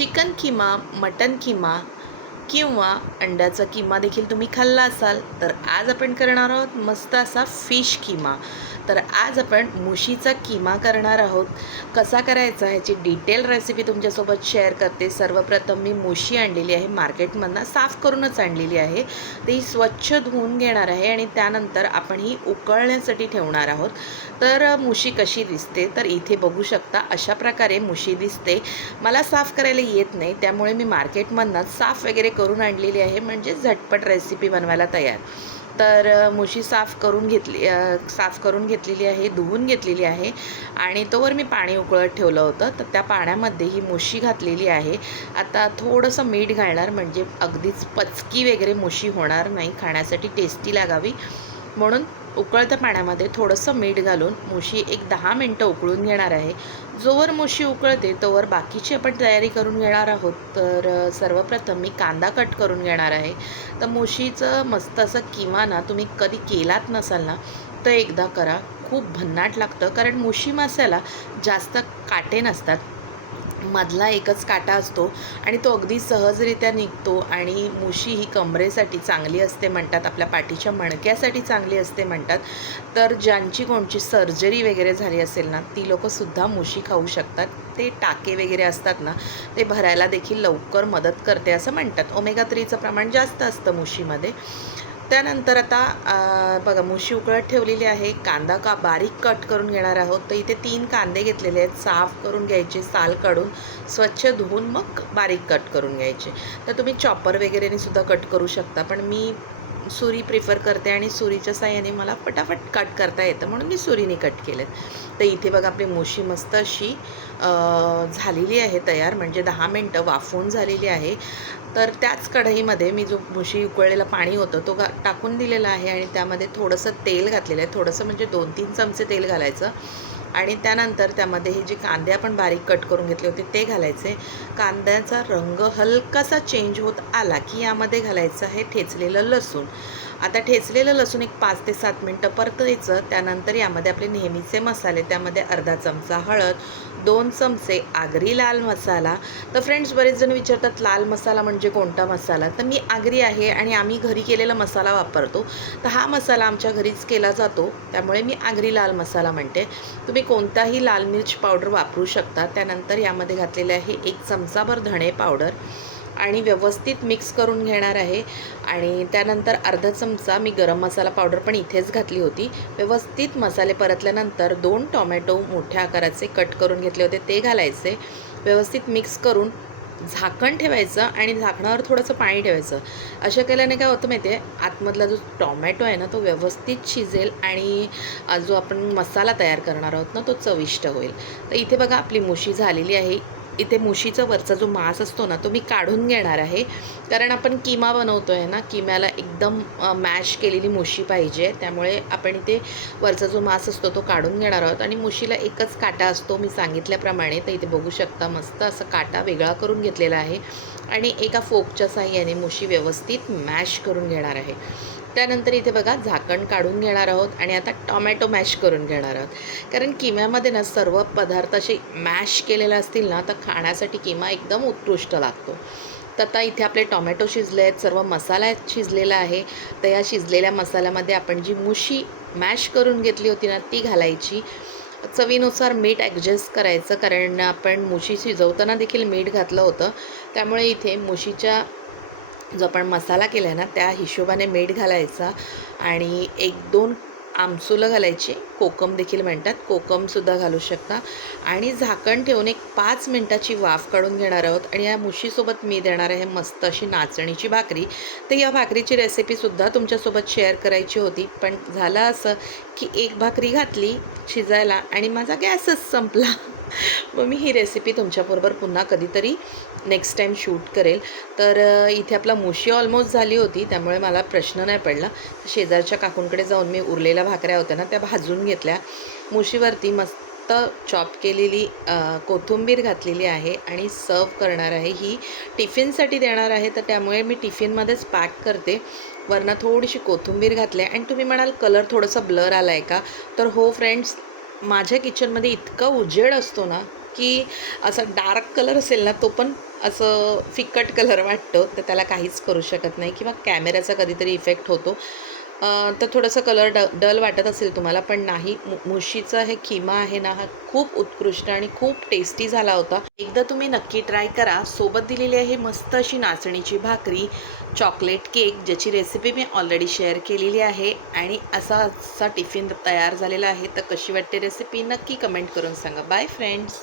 Chicken keema mutton keema किंवा अंड्याचा किमा देखील तुम्ही खाल्ला असाल तर आज आपण करणार आहोत मस्त असा फिश किमा. तर आज आपण मुशीचा किमा करणार आहोत. कसा करायचा ह्याची डिटेल रेसिपी तुमच्यासोबत शेअर करते. सर्वप्रथम मी मुशी आणलेली आहे. मार्केटमधनं साफ करूनच आणलेली आहे. ती स्वच्छ धुवून घेणार आहे आणि त्यानंतर आपण ही उकळण्यासाठी ठेवणार आहोत. तर मुशी कशी दिसते? तर इथे बघू शकता अशा प्रकारे मुशी दिसते. मला साफ करायला येत नाही त्यामुळे मी मार्केटमधनं साफ वगैरे करून आणलेली आहे. म्हणजे झटपट रेसिपी बनवायला तयार. तर मुशी साफ करून घेतली साफ करून घेतलेली आहे धुवून घेतलेली आहे आणि तोवर मी पाणी उकळत ठेवलं होतं. तर त्या पाण्यामध्ये ही मुशी घातलेली आहे. आता थोडंसं मीठ घालणार म्हणजे अगदीच पचकी वगैरे मुशी होणार नाही. खाण्यासाठी टेस्टी लागावी. म्हणून उकळत्या पाण्यामध्ये थोडंसं मीठ घालून मुशी एक दहा मिनटं उकळून घेणार आहे. जोवर मुशी उकळते तोवर बाकीची आपण तयारी करून घेणार आहोत. तर सर्वप्रथम मी कांदा कट करून घेणार आहे. तर मुशीचं मस्त असं किंवा ना तुम्ही कधी केलात नसाल ना तर एकदा करा. खूप भन्नाट लागतं कारण मुशी माशाला जास्त काटे नसतात. मधला एकच काटा असतो आणि तो अगदी सहजरित्या निघतो आणि मुशी ही कमरेसाठी चांगली असते म्हणतात आपल्या पाठीच्या मणक्यासाठी चांगली असते म्हणतात. तर ज्यांची कोणची सर्जरी वगैरे झाली असेल ना ती लोकंसुद्धा मुशी खाऊ शकतात. ते टाके वगैरे असतात ना ते भरायला देखील लवकर मदत करते असं म्हणतात. ओमेगा थ्रीचं प्रमाण जास्त असतं मुशीमध्ये. त्यानंतर आता बघा मुशी उकळत ठेवलेली आहे. कांदा का बारीक कट करून घेणार आहोत? तर इथे तीन कांदे घेतलेले आहेत. साफ करून घ्यायचे साल काढून स्वच्छ धुवून मग बारीक कट करून घ्यायचे. तर तुम्ही चॉपर वगैरेने सुद्धा कट करू शकता. पण मी सुरी प्रिफर करते आणि सुरीच्या साह्याने मला पटापट कट करता येतं म्हणून मी सुरीने कट केलेत. तर इथे बघा आपली मुशी मस्त अशी झालेली आहे तयार म्हणजे दहा मिनटं वाफवून झालेली आहे. तर त्याच कढईमध्ये मी जो भुशी उकळलेलं पाणी होतं तो घा टाकून दिलेला आहे आणि त्यामध्ये थोडंसं तेल घातलेलं आहे. थोडंसं म्हणजे दोन तीन चमचे तेल घालायचं. आणि त्यानंतर त्यामध्ये हे जे कांदे आपण बारीक कट करून घेतले होते ते घालायचे. कांद्याचा रंग हलकासा चेंज होत आला की यामध्ये घालायचं आहे ठेचलेलं लसूण. आता ठेचलेलं लसूण एक पाच ते सात मिनटं परतायचं त्यानंतर यामध्ये आपले नेहमीचे मसाले त्यामध्ये अर्धा चमचा हळद दोन चमचे आगरी लाल मसाला. तर फ्रेंड्स बरेच जण विचारतात लाल मसाला म्हणजे कोणता मसाला? तर मी आगरी आहे आणि आम्ही घरी केलेला मसाला वापरतो. तर हा मसाला आमच्या घरीच केला जातो. त्यामुळे मी आगरी लाल मसाला म्हणते. तुम्ही कोणताही लाल मिर्च पावडर वापरू शकता. त्यानंतर यामध्ये घातलेले आहे एक चमचाभर धणे पावडर. आणि व्यवस्थित मिक्स करून घेणार आहे. आणि त्यानंतर अर्धा चमचा मी गरम मसाला पावडर पण इथेच घातली होती. व्यवस्थित मसाले परतल्यानंतर दोन टोमॅटो मोठ्या आकाराचे कट करून घेतले होते. ते घालायचे. व्यवस्थित मिक्स करून झाकण ठेवायचं आणि झाकणावर थोडंसं पाणी ठेवायचं. अशा केल्याने काय होतं माहिती आहे आतमधला जो टॉमॅटो आहे ना तो व्यवस्थित शिजेल आणि जो आपण मसाला तयार करणार आहोत ना तो चविष्ट होईल. तर इथे बघा आपली मुशी झालेली आहे. इथे मुशीचा वरचा जो मांस असतो ना तो मी काढून घेणार आहे. कारण आपण किमा बनवतो आहे ना किम्याला एकदम मॅश केलेली मुशी पाहिजे. त्यामुळे आपण इथे वरचा जो मांस असतो तो काढून घेणार आहोत. आणि मुशीला एकच काटा असतो मी सांगितल्याप्रमाणे. तर इथे बघू शकता मस्त असं काटा वेगळा करून घेतलेला आहे. आणि एका फोकच्या साह्याने मुशी व्यवस्थित मॅश करून घेणार आहे. त्यानंतर इथे बघा झाकण काढून घेणार आहोत आणि आता टॉमॅटो मॅश करून घेणार आहोत. कारण किम्यामध्ये ना सर्व पदार्थ असे मॅश केलेले असतील ना तर खाण्यासाठी किमा एकदम उत्कृष्ट लागतो. तर आता इथे आपले टॉमॅटो शिजले आहेत सर्व मसाला शिजलेला आहे. तर या शिजलेल्या मसाल्यामध्ये आपण जी मुशी मॅश करून घेतली होती ना ती घालायची. चवीनुसार मीठ ॲडजस्ट करायचं कारण आपण मुशी शिजवताना देखील मीठ घातलं होतं. त्यामुळे इथे मुशीच्या जो आपण मसाला केला आहे ना त्या हिशोबाने मीठ घालायचा आणि एक दोन आमसुलं घालायची. कोकम देखील म्हणतात. कोकमसुद्धा घालू शकता. आणि झाकण ठेवून एक पाच मिनटाची वाफ काढून घेणार आहोत. आणि या मुशीसोबत मी देणार आहे मस्त अशी नाचणीची भाकरी. तर या भाकरीची रेसिपीसुद्धा तुमच्यासोबत शेअर करायची होती. पण झालं असं की एक भाकरी घातली शिजायला आणि माझा गॅसच संपला. मग मी ही रेसिपी तुमच्याबरोबर पुन्हा कधीतरी नेक्स्ट टाईम शूट करेल. तर इथे आपला मुशी ऑलमोस्ट झाली होती त्यामुळे मला प्रश्न नाही पडला. शेजारच्या काकूंकडे जाऊन मी उरलेल्या भाकऱ्या होत्या ना त्या भाजून घेतल्या. मुशीवरती मस्त चॉप केलेली कोथिंबीर घातलेली आहे आणि सर्व करणार आहे. ही टिफिनसाठी देणार आहे तर त्यामुळे मी टिफिनमध्येच पॅक करते. वरनं थोडीशी कोथिंबीर घातली आहे. आणि तुम्ही म्हणाल कलर थोडासा ब्लर आला आहे का? तर हो फ्रेंड्स माझ्या किचनमध्ये इतका उजेड असतो ना की असं डार्क कलर असेल ना तो पण असं फिकट कलर वाटतो तर त्याला काहीच करू शकत नाही. किंवा कॅमेऱ्याचा कधीतरी इफेक्ट होतो. तर थोडंसं कलर ड डल वाटत असेल तुम्हाला पण नाही. मु मुशीचा हे किमा आहे ना हा खूप उत्कृष्ट आणि खूप टेस्टी झाला होता. एकदा तुम्ही नक्की ट्राय करा. सोबत दिलेली आहे मस्त अशी नाचणीची भाकरी चॉकलेट केक ज्याची रेसिपी मी ऑलरेडी शेअर केलेली आहे. आणि असा असा टिफिन तयार झालेला आहे. तर कशी वाटते रेसिपी नक्की कमेंट करून सांगा. Bye friends.